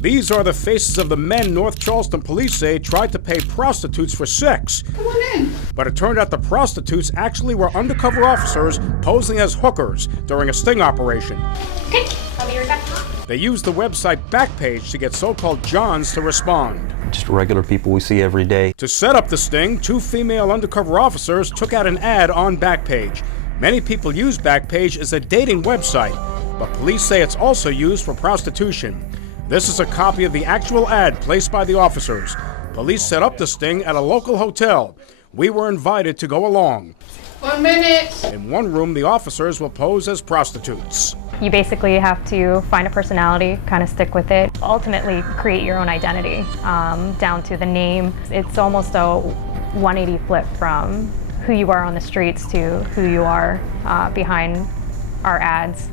These are the faces of the men North Charleston police say tried to pay prostitutes for sex. Come on in. But it turned out the prostitutes actually were undercover officers posing as hookers during a sting operation. Okay, I'll be right back. They used the website Backpage to get so-called Johns to respond. Just regular people we see every day. To set up the sting, 2 female undercover officers took out an ad on Backpage. Many people use Backpage as a dating website, but police say it's also used for prostitution. This is a copy of the actual ad placed by the officers. Police set up the sting at a local hotel. We were invited to go along. 1 minute. In one room, the officers will pose as prostitutes. You basically have to find a personality, kind of stick with it, ultimately create your own identity, down to the name. It's almost a 180 flip from who you are on the streets to who you are behind our ads.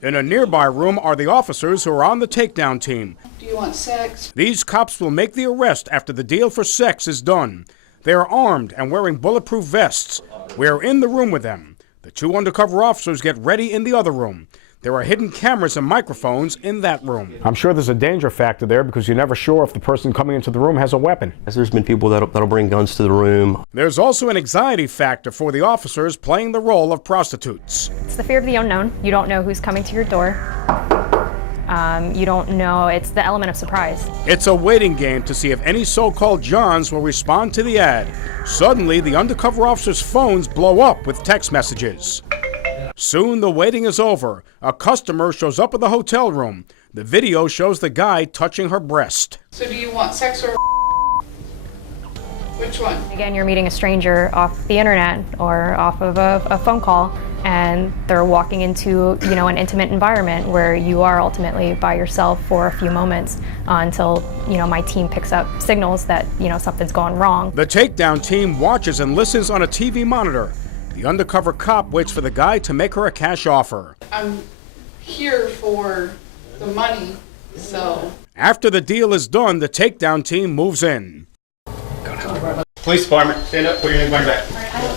In a nearby room are the officers who are on the takedown team. Do you want sex? These cops will make the arrest after the deal for sex is done. They are armed and wearing bulletproof vests. We are in the room with them. The 2 undercover officers get ready in the other room. There are hidden cameras and microphones in that room. I'm sure there's a danger factor there because you're never sure if the person coming into the room has a weapon. There's been people that'll bring guns to the room. There's also an anxiety factor for the officers playing the role of prostitutes. It's the fear of the unknown. You don't know who's coming to your door. You don't know, it's the element of surprise. It's a waiting game to see if any so-called Johns will respond to the ad. Suddenly, the undercover officers' phones blow up with text messages. Soon the waiting is over. A customer shows up at the hotel room. The video shows the guy touching her breast. So do you want sex or which one? Again, you're meeting a stranger off the internet or off of a phone call, and they're walking into, an intimate environment where you are ultimately by yourself for a few moments until, my team picks up signals that, something's gone wrong. The takedown team watches and listens on a TV monitor. The undercover cop waits for the guy to make her a cash offer. I'm here for the money, so. After the deal is done, the takedown team moves in. Police department, stand up, put your hand back.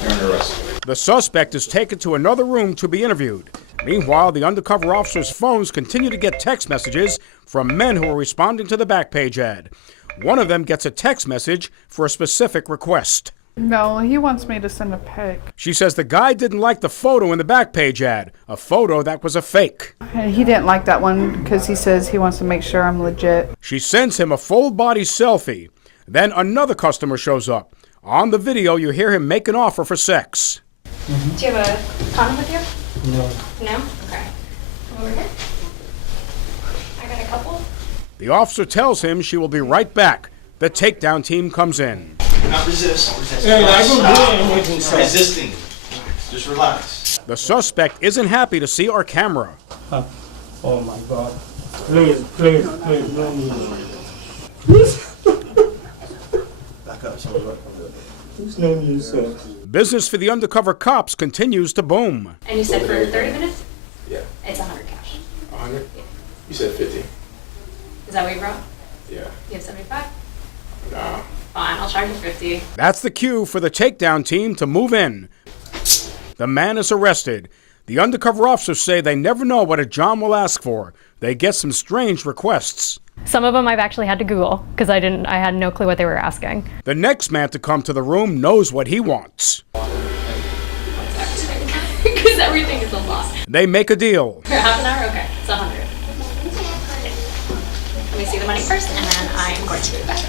You're under arrest. The suspect is taken to another room to be interviewed. Meanwhile, the undercover officers' phones continue to get text messages from men who are responding to the Backpage ad. One of them gets a text message for a specific request. No, he wants me to send a pic. She says the guy didn't like the photo in the Backpage ad, a photo that was a fake. And he didn't like that one because he says he wants to make sure I'm legit. She sends him a full-body selfie. Then another customer shows up. On the video, you hear him make an offer for sex. Mm-hmm. Do you have a condom with you? No. No? Okay. Come over here. I got a couple. The officer tells him she will be right back. The takedown team comes in. Not resist. Resist. Yeah, I can do it. Resisting. Just relax. The suspect isn't happy to see our camera. Oh my God. Please, please, please, no. Back up. So Whose name you said? Business for the undercover cops continues to boom. And you said for 30 minutes? yeah. It's 100 cash. 100. You said 50. Is that what you brought? Yeah. You have 75? Nah. Fine, I'll charge you 50. That's the cue for the takedown team to move in. The man is arrested. The undercover officers say they never know what a John will ask for. They get some strange requests. Some of them I've actually had to Google because I had no clue what they were asking. The next man to come to the room knows what he wants. Because everything is a lot. They make a deal. For half an hour? Okay, it's 100. Let me see the money first, and then I'm going to do that.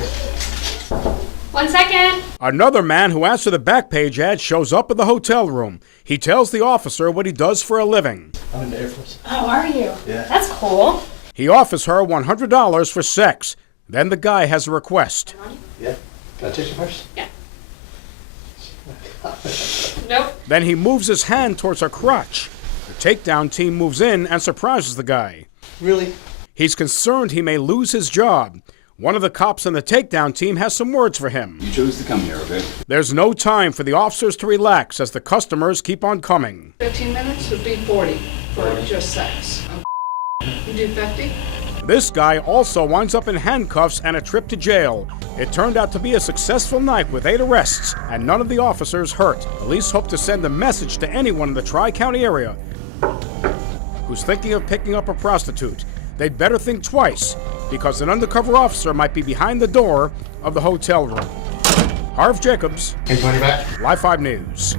1 second. Another man who answered the Backpage ad shows up at the hotel room. He tells the officer what he does for a living. I'm in the Air Force. Oh, are you? Yeah. That's cool. He offers her $100 for sex. Then the guy has a request. Yeah. Can I touch you first? Yeah. Nope. Then he moves his hand towards her crotch. The takedown team moves in and surprises the guy. Really? He's concerned he may lose his job. One of the cops on the takedown team has some words for him. You chose to come here, okay? There's no time for the officers to relax as the customers keep on coming. 15 minutes would be 40 for just sex. You do 50? This guy also winds up in handcuffs and a trip to jail. It turned out to be a successful night with 8 arrests and none of the officers hurt. Police hope to send a message to anyone in the Tri-County area who's thinking of picking up a prostitute. they'd better think twice because an undercover officer might be behind the door of the hotel room. Harve Jacobs, Hands behind your back. Live 5 News.